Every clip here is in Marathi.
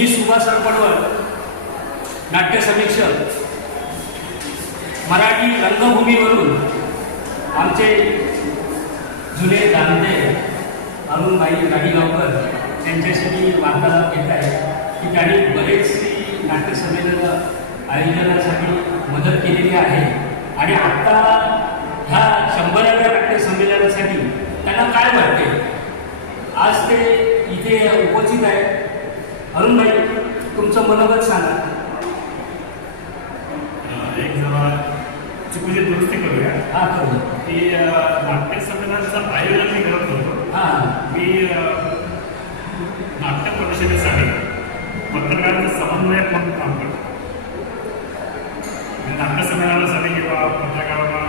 मी सुभाष सरपडवर, नाट्य समीक्षक, मराठी रंगभूमीवरून आमचे जुने दांडे अरुणभाई गाडीगावकर यांच्याशी मी वार्तालाप घेत आहे की त्यांनी बरेचशी नाट्यसंमेलनं आयोजनासाठी मदत केलेली आहे आणि आत्ता ह्या 100व्या नाट्यसंमेलनासाठी त्यांना काय वाटते आज ते इथे उपस्थित आहे. अरुणभाई, तुमचं मनोगत सांगा. एक जरा चुकीची दुरुस्ती करूया. हां, करू. की नाट्य संमेलनाचं आयोजन मी करत होतो. मी नाट्य परिषदेसाठी पत्रकारांचं समन्वयक म्हणून काम करतो. नाट्य संमेलनासाठी किंवा पत्रकारांना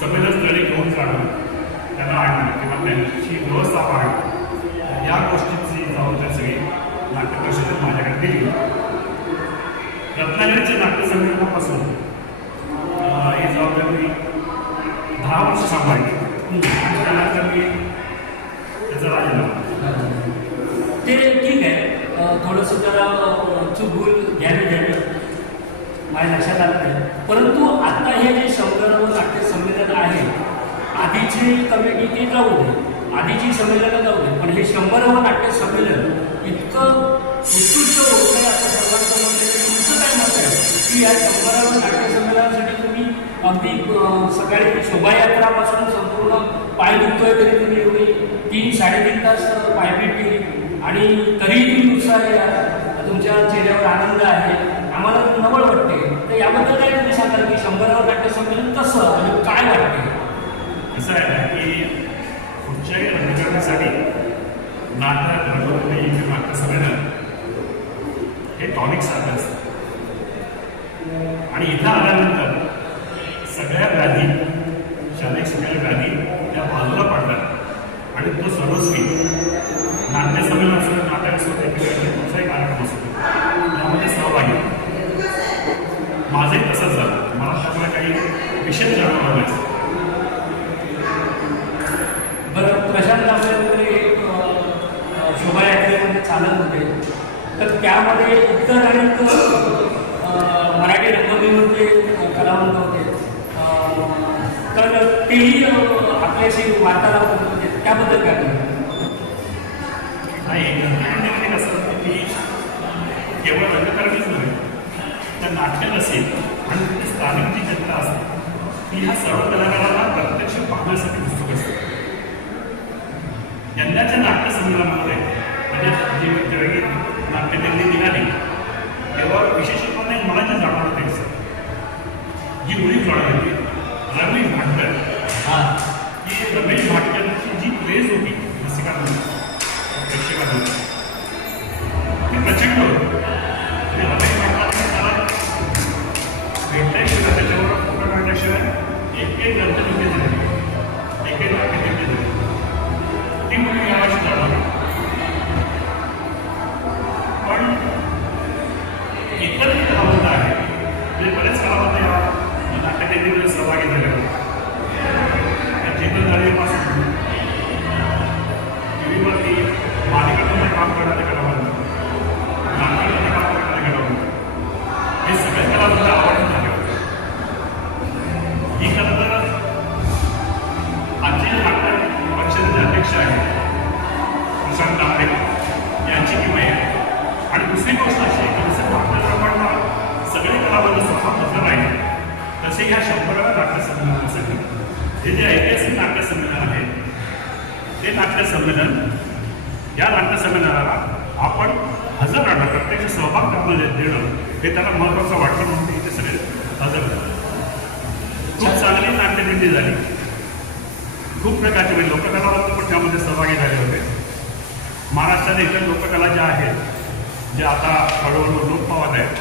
संमेलनस्थळी घेऊन जाणं, त्यांना आणणं किंवा त्यांची व्यवस्था पाहणं, या गोष्टींची जबाबदारी सगळी नाट्य परिषदेत माझ्याकडे दिली. रत्नागिरीच्या नाट्य संमेलनापासून ही जबाबदारी 10 वर्ष सांभाळली. त्यानंतर मी त्याचा राजीनामा. ते ठीक आहे. थोडंसं जरा चूकभूल घ्यावी माझ्या लक्षात आलं नाही. परंतु आता हे जे 100वं नाट्य संमेलन आहे, आधीची कमिटी ते जाऊ दे, आधीची संमेलनं जाऊ दे, पण हे 100वं नाट्य संमेलन इतकं उत्कृष्ट होतं आहे. आता सर्वांचं मत आहे. तुमचं काय मत आहे की या 100व्या नाट्य संमेलनासाठी तुम्ही अगदी सकाळी शोभायात्रापासून संपूर्ण पाय दुखतोय तरी तुम्ही एवढी 3-3.5 तास पायपीट केली आणि तरीही तुम्ही उत्साही आहात, तुमच्या चेहऱ्यावर आनंद आहे, आम्हाला नवळ वाटते. तर याबद्दल काय तुम्ही सांगाल की 100वं नाट्य संमेलन कसं आणि काय वाटते? कसं आहे ना की पुढच्याही रंगकरणासाठी नाटक रंगभूमी किंवा नाट्य संमेलन हे टॉनिक साधन असतं आणि इथं आल्यानंतर सगळ्या व्याधी, शारीरिक सगळ्या व्याधी त्या बाजूला पडतात आणि तो सर्वस्वी नाट्य संमेलन असतो, नाटक असतो, कुठचाही कार्यक्रम असतो, त्यामध्ये सहभागी. माझंही तसंच झालं. मला त्यामुळे काही विशेष जाणवलं नाही. बरं, प्रशांत दामले वगैरे शोभायात्रेमध्ये चालत होते, तर त्यामध्ये इतर अनेक मराठी रंगभूमीमध्ये कलावंत होते, तर तेही आपल्याशी वार्तालाप करत होते. त्याबद्दल काय नाही, कसं होतं की केवळ रंगकर्मीच नव्हे तर नाट्य नसेल आणि ती स्थानिक जी जनता असते ती ह्या सर्व कलाकारांना प्रत्यक्ष पाहण्यासाठी उत्सुक असते. यंदाच्या नाट्य संमेलनामध्ये म्हणजे जी नाट्यदिंडी निघाली तेव्हा विशेषपणे मला जे जाणवलं ते जी मुली जाणवली होती रमेश भाटकर. की रमेश भाटकरची जी क्रेज होती रसिकांना, प्रेक्षकांना, ती प्रचंड होती. आणि रमेश भाटकरांनी त्याला भेटल्याशिवाय, त्याच्यावर फोटो काढल्याशिवाय एक ग्रंथदिंडी झाली, एक नाट्यदिंडी झाली. ती मुली यावर्षी जाणवली. पण इतर जे कलावंत आहे, म्हणजे बरेच कलावंत या नाट्यदिंडीमध्ये सहभागी झाले होते. चेतन जाळीपासून टी व्हीवरती मालिकांमध्ये काम करणारे कलावंत, नाटकांमध्ये काम करणारे कलावंत, हे सगळे कलावंत आवडून झाले होते. ही खरं तर आजचे नाट्य परिषदेचे अध्यक्ष आहेत प्रशांत दामले यांची किंमत आहे. आणि दुसरी गोष्ट अशी आहे की जसं नाट्यप्रमाणात सगळे कलावंत स्वतः हजर आहेत, तसे ह्या 100व्या नाट्य संमेलनासाठी हे जे ऐतिहासिक नाट्य संमेलन आहे ते नाट्य संमेलन, या नाट्य संमेलनाला आपण हजर राहणं, प्रत्यक्ष सहभाग आपल्याला देणं हे त्याला महत्त्वाचं वाटतं म्हणून इथे सगळे हजर झाले. खूप चांगली नाट्यदिंडी झाली. खूप प्रकारचे म्हणजे लोककलावंत पण त्यामध्ये सहभागी झाले होते. महाराष्ट्रात इतर लोककला ज्या आहेत, ज्या आता हळूहळू लोप पावत आहेत,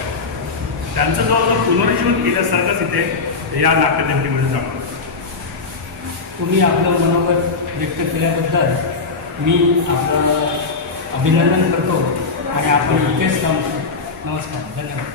त्यांचं जवळजवळ पुनरुज्जीवन केल्यासारखंच इथे या नाट्यदिंडीमध्ये जाणवलं. तुम्ही आपलं मनोगत व्यक्त केल्याबद्दल मी आपलं अभिनंदन करतो आणि आपण इथेच थांबतो. नमस्कार, धन्यवाद.